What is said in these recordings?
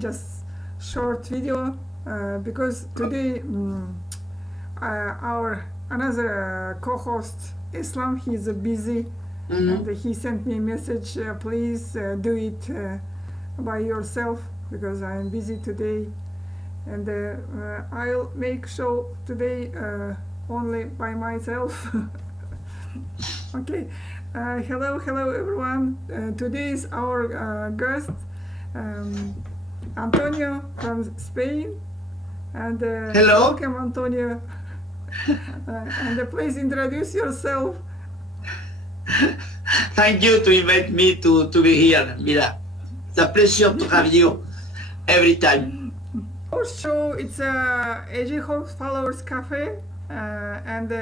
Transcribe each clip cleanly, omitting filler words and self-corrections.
just short video because today our another co-host Islam, he's busy, and he sent me a message, please do it by yourself because I'm busy today, and I'll make show today only by myself. Okay, hello everyone. Today is our guest Antonio from Spain, and Hello. welcome Antonio. And please introduce yourself. Thank you to invite me to be here, Mira. It's a pleasure to have you every time. Our show, it's a AJ Followers Cafe, and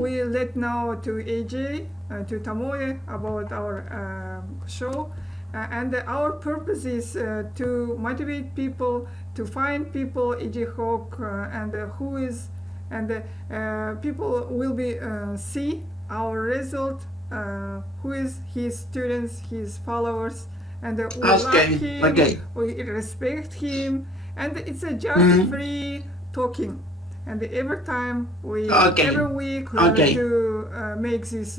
we let know to AJ, to Tamoye about our show. And our purpose is to motivate people, to find people, AJ Hoge, and who is, and people will be see our result, who is his students, his followers, and we love him, we respect him, and it's just free talking. And every time every week we have to make this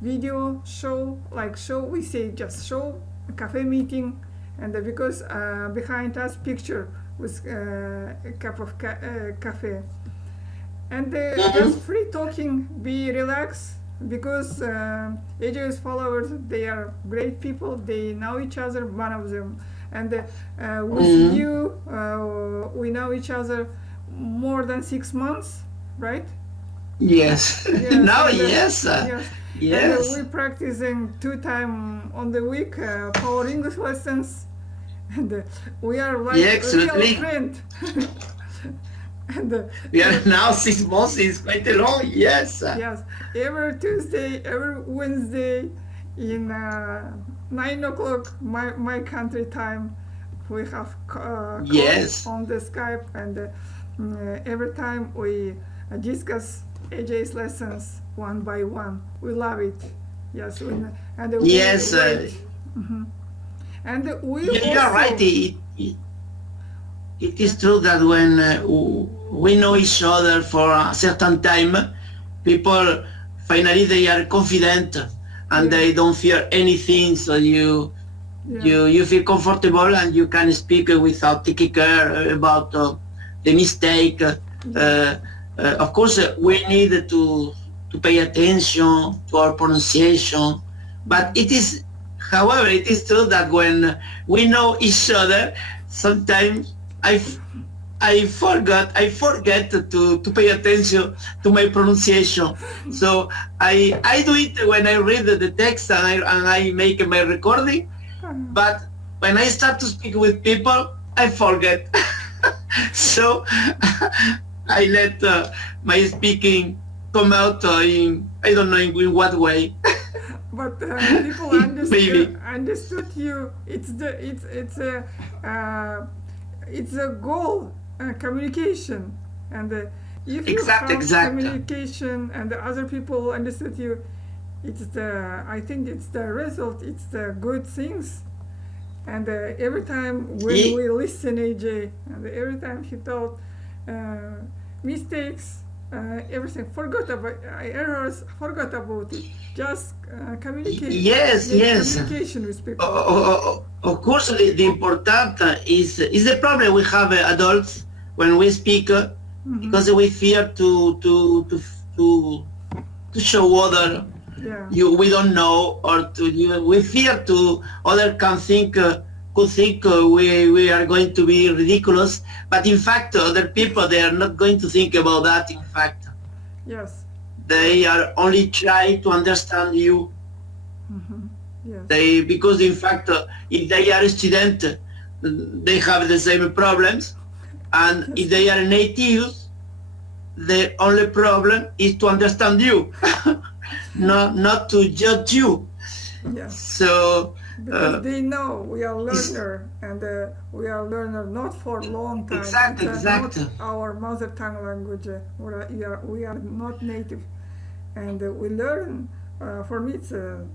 video show, we say just show, a cafe meeting, and because behind us picture with a cup of cafe. And just free talking, be relaxed, because AJ's followers, they are great people, they know each other, one of them. And with you, we know each other more than 6 months, right? Yes. Now, yes. Yes. And we're practicing 2 times on the week our English lessons, and we are like real friends. And we are now 6 months is quite long. Yes. Yes. Every Tuesday, every Wednesday, in 9 o'clock my country time, we have calls on the Skype, and every time we discuss AJ's lessons one by one. We love it. Yes. And yes. And we you're right. It is true that when we know each other for a certain time, people finally they are confident and they don't fear anything. So you feel comfortable and you can speak without taking care about the mistake. Of course, we need to pay attention to our pronunciation, but it is, however, it is true that when we know each other, sometimes I forget to pay attention to my pronunciation. So I do it when I read the text and I make my recording, but when I start to speak with people, I forget. So I let my speaking come out in, I don't know in what way. But people understood you. It's a goal, communication, and if you have communication and the other people understood you, I think it's the result. It's the good things. And every time when we listen AJ, and every time he told mistakes, everything, forgot about errors, forgot about it. Just communicate. Yes. Communication with people. Of course, the important is the problem we have adults when we speak, because we fear to show other we don't know, or we fear to other could think we are going to be ridiculous, but in fact other people, they are not going to think about that. In fact, yes, they are only trying to understand you. Yes. Because in fact if they are a student, they have the same problems, and if they are natives, the only problem is to understand you. not to judge you. Yes. So because they know we are learner, and we are learner not for a long time. Exactly. Not our mother tongue language. We are not native, and we learn. For me, it's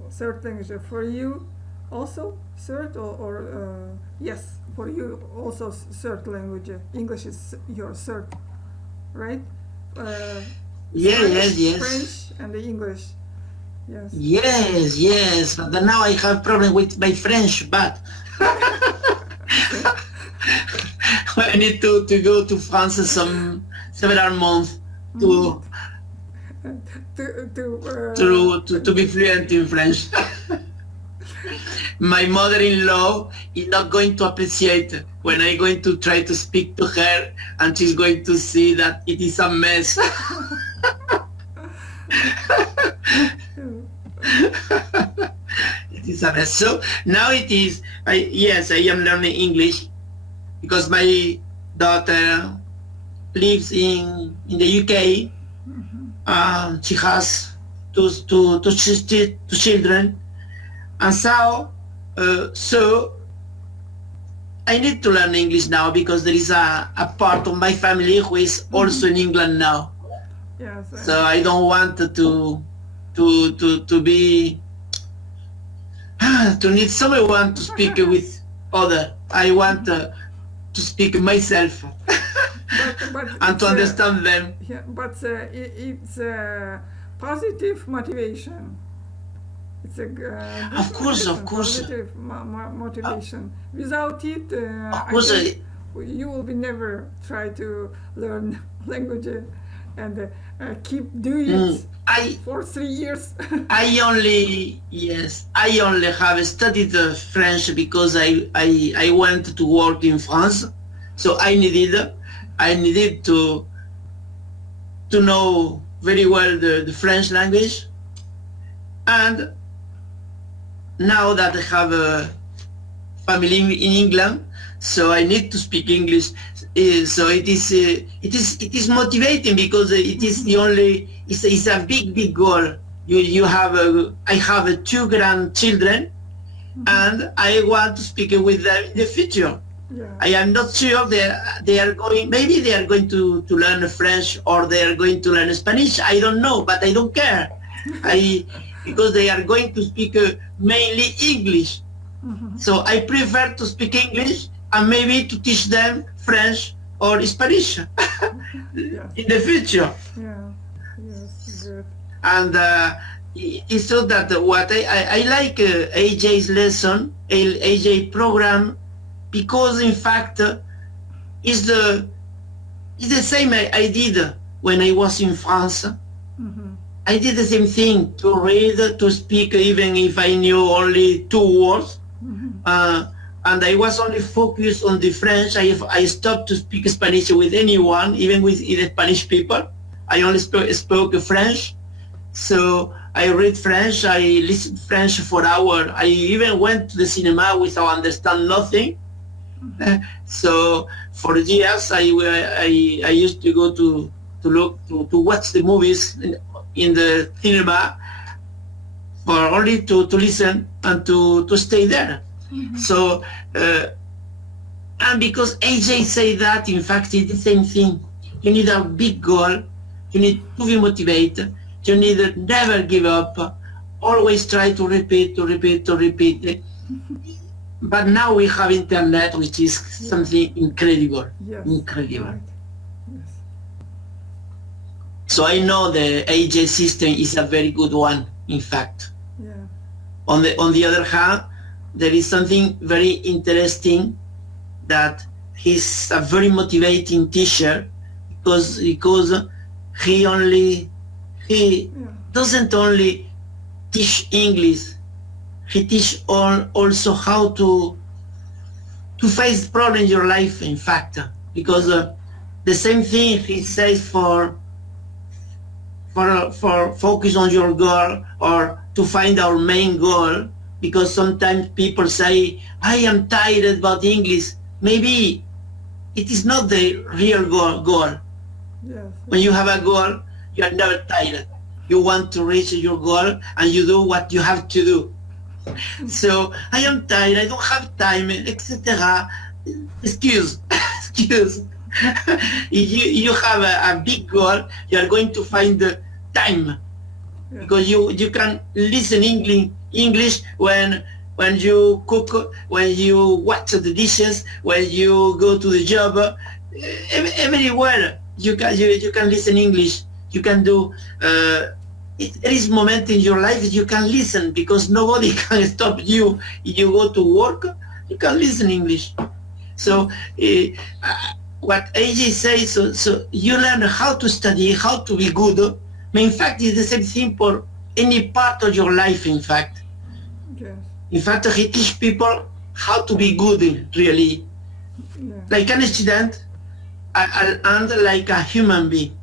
certain. For you, also third or yes, for you also third language. English is your third, right? Uh, Yes, Spanish, yes. French, and the English. Yes. Yes, yes. But now I have problem with my French, but Okay. I need to go to France some several months Mm. to to be To fluent in French. My mother-in-law is not going to appreciate when I'm going to try to speak to her, and she's going to see that it is a mess. It is a mess. So now it is. Yes, I am learning English because my daughter lives in the UK. She has two children, and so I need to learn English now because there is a part of my family who is also in England now. yes. So I don't want to be to need someone to speak with other. I want to speak myself But and to it's understand them. yeah, but it's positive motivation. It's a good Of course, motivation, of course, positive motivation. Without it, of I course. think you will be never try to learn language and keep doing it I for 3 years. I only have studied French because I went to work in France, so I needed to know very well the French language, and now that I have a family in England, so I need to speak English. So it is motivating because it is the only it's a big goal. You have I have two grandchildren, and I want to speak with them in the future. Yeah. I am not sure they are going. Maybe they are going to learn French or they are going to learn Spanish. I don't know, but I don't care. Because they are going to speak mainly English. So I prefer to speak English and maybe to teach them French or Spanish Yes. in the future. Yeah. Yes. Good. And it's so that what I like AJ's lesson, AJ program, because in fact is the same I did when I was in France. I did the same thing, to read, to speak, even if I knew only two words. And I was only focused on the French. I stopped to speak Spanish with anyone, even with the Spanish people. I only spoke French. So I read French, I listened French for hours. I even went to the cinema without understand nothing. So for years, I used to go to watch the movies in the cinema for only to listen and to stay there. So and because AJ said that, in fact, it's the same thing. You need a big goal. You need to be motivated. You need to never give up. Always try to repeat. But now we have internet, which is something incredible. Yes. Incredible. Right. Yes. So I know the AJ system is a very good one, in fact. Yeah. On the other hand, there is something very interesting, that he's a very motivating teacher because he doesn't only teach English, he teach also how to face problems in your life, in fact, because the same thing he says for focus on your goal, or to find our main goal, because sometimes people say, I am tired about English. Maybe it is not the real goal. Yes. When you have a goal, you are never tired. You want to reach your goal and you do what you have to do. So I am tired, I don't have time, etc. Excuse. If you have a big goal, you are going to find the time, Yeah. because you can listen English when when you cook, when you wash the dishes, when you go to the job, everywhere you can listen English. You can do. There is moment in your life you can listen because nobody can stop you. If you go to work, you can listen English. So what AJ says, so you learn how to study, how to be good. In fact, it's the same thing for any part of your life, in fact. Yes. In fact, he teach people how to be good, really. Yeah. Like an student and like a human being.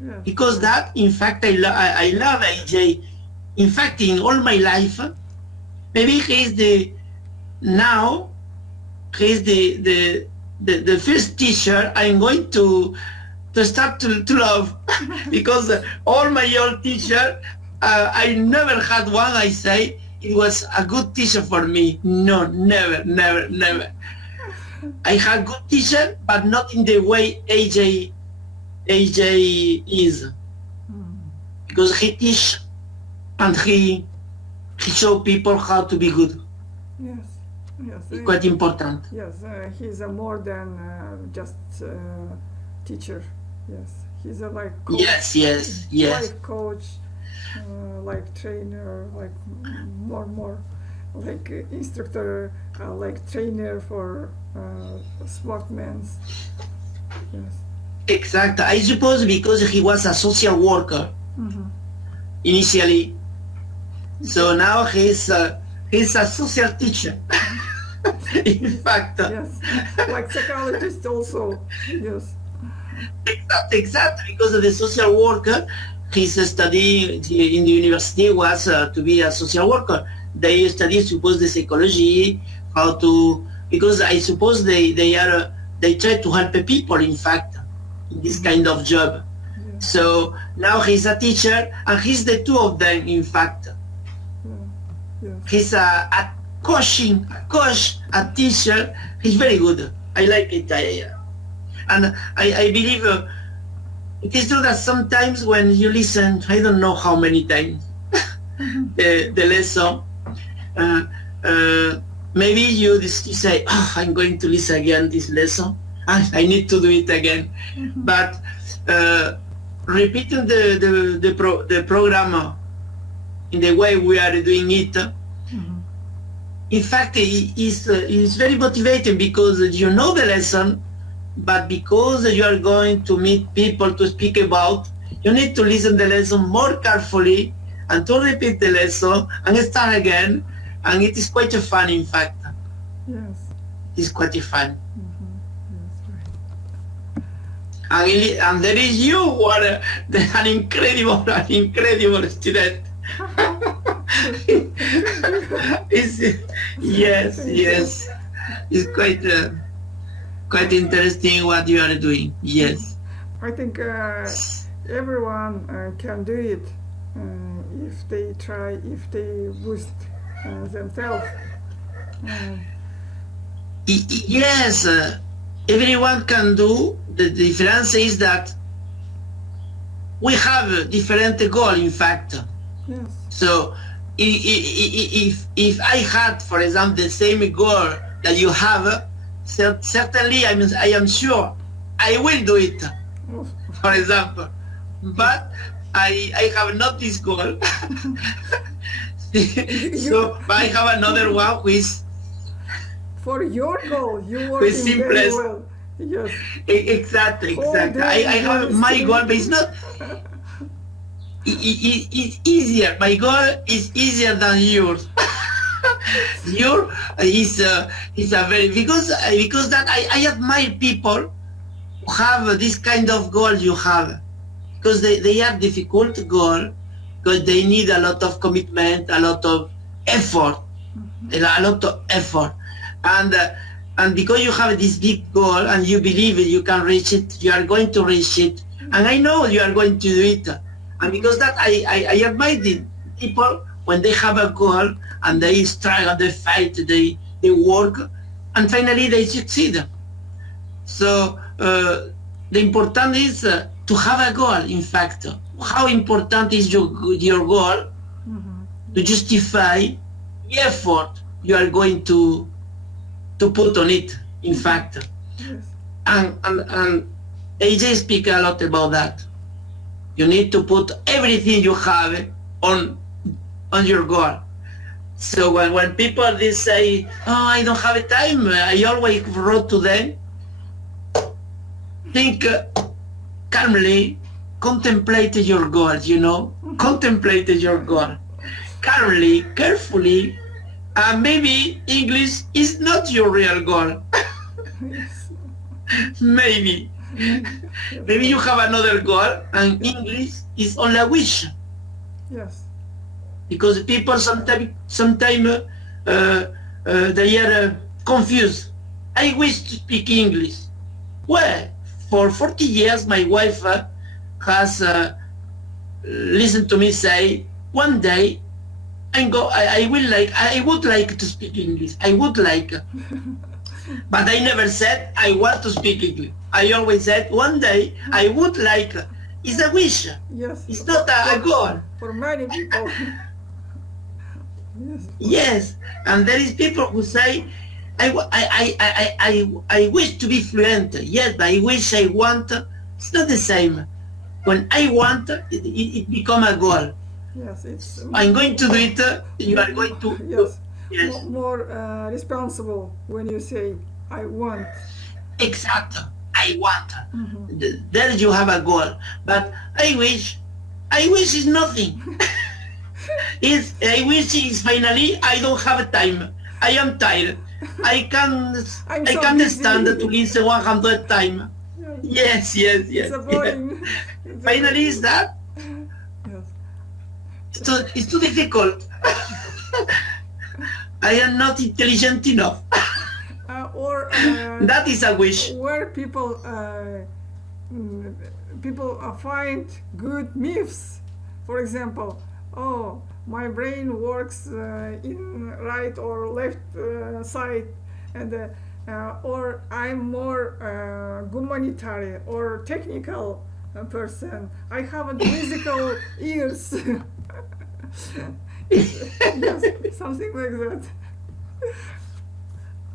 Yes. Because that, in fact, I love AJ. In fact, in all my life, maybe he's the first teacher I'm going to start to love. Because all my old teacher, I never had one I say it was a good teacher for me. No, never. I had good teacher, but not in the way AJ is. Because he teach and he show people how to be good. Yes. It's quite important. Yes, he's a more than just teacher. Yes, he's a like coach, Yes. life coach, like trainer, like more like instructor, like trainer for sportmen. Yes. Exactly. I suppose because he was a social worker initially, so now he's a social teacher. In fact, yes, like psychologist also. Yes. Exactly, because of the social worker, his study in the university was to be a social worker. They study, suppose, the psychology, how to, because I suppose they try to help people, in fact, in this kind of job. Yeah. So now he's a teacher, and he's the two of them, in fact. Yes. He's a coach, a teacher. He's very good. I like it. And I believe it is true that sometimes when you listen, I don't know how many times, the lesson, maybe you say, oh, I'm going to listen again this lesson. I need to do it again. But repeating the program in the way we are doing it, in fact, it is very motivating because you know the lesson, but because you are going to meet people to speak about, you need to listen the lesson more carefully and to repeat the lesson and start again. And it is quite fun, in fact. Yes. It's quite fun. That's right. And there is you who are an incredible student. Yes. It's quite interesting what you are doing. Yes. I think everyone can do it if they try, if they boost themselves. Yes, everyone can do. The difference is that we have a different goal, in fact. Yes. So if I had, for example, the same goal that you have, certainly I am sure I will do it, for example. But I have not this goal. So I have another one which is for your goal, you working very well. Yes. Exactly. I have my goal, but it's not. It's easier. My goal is easier than yours. Yours is a very because that I admire people who have this kind of goal you have, because they are difficult goal, because they need a lot of commitment, a lot of effort, and because you have this big goal and you believe you can reach it, you are going to reach it, and I know you are going to do it. And because that I admire the people when they have a goal and they struggle, they fight, they work, and finally they succeed. So the important is to have a goal. In fact, how important is your goal to justify the effort you are going to put on it, in fact. Yes. And AJ speak a lot about that. You need to put everything you have on your goal. So when people they say, "Oh, I don't have time," I always wrote to them, think calmly, contemplate your goal, contemplate your goal. Calmly, carefully, maybe English is not your real goal. Yes. Maybe. Maybe you have another goal and English is only a wish. Yes. Because people sometimes they are confused. I wish to speak English. Well, for 40 years my wife has listened to me say, one day I would like to speak English. I would like. But I never said I want to speak English. I always said one day I would like. It's a wish. Yes. It's not a goal. For many people. Yes. Yes, and there is people who say, I wish to be fluent. Yes, but I wish I want. It's not the same. When I want, it become a goal. Yes, it's. I'm going to do it. You are going to. Yes. Yes. More responsible when you say I want. Exactly. I want. Mm-hmm. There you have a goal. But I wish is nothing. I wish is finally I don't have time. I am tired. I can't stand to listen 100 times. Yes. It's a boring. Finally is that? Yes. It's too difficult. I am not intelligent enough. That is a wish. Where people find good myths. For example, oh, my brain works in right or left side, and or I'm more humanitarian or technical person. I have a musical ears. Yes, something like that.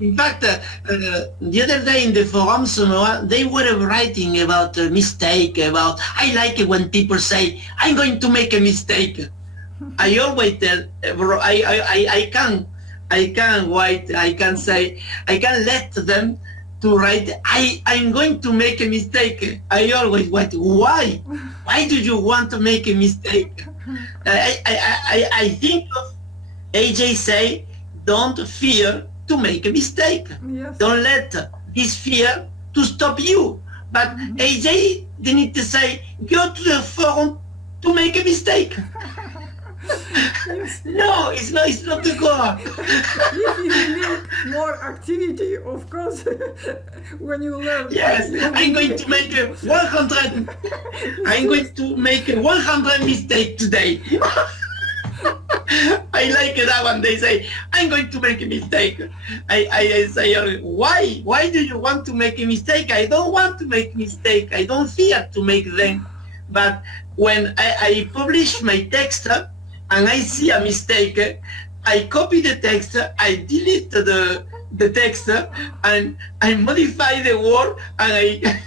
In fact, the other day in the forums, they were writing about a mistake, I like it when people say, I'm going to make a mistake. I always tell, I can let them to write, I'm going to make a mistake. I always wait, why? Why do you want to make a mistake? I think of AJ say, don't fear to make a mistake. Yes. Don't let this fear to stop you. But AJ, they need to say, go to the forum to make a mistake. Yes. No, it's not the goal. If you need more activity, of course, when you learn. Yes, I'm going to make 100. I'm going to make 100 mistake today. I like that when they say, I'm going to make a mistake. I say, why? Why do you want to make a mistake? I don't want to make mistake. I don't fear to make them. But when I publish my text and I see a mistake, I copy the text, I delete the text, and I modify the word, and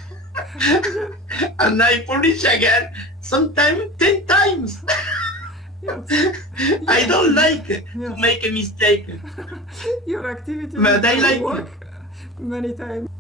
I publish again, sometimes 10 times. Yes. I don't like to Yes. make a mistake. Your activity But I will like work many times.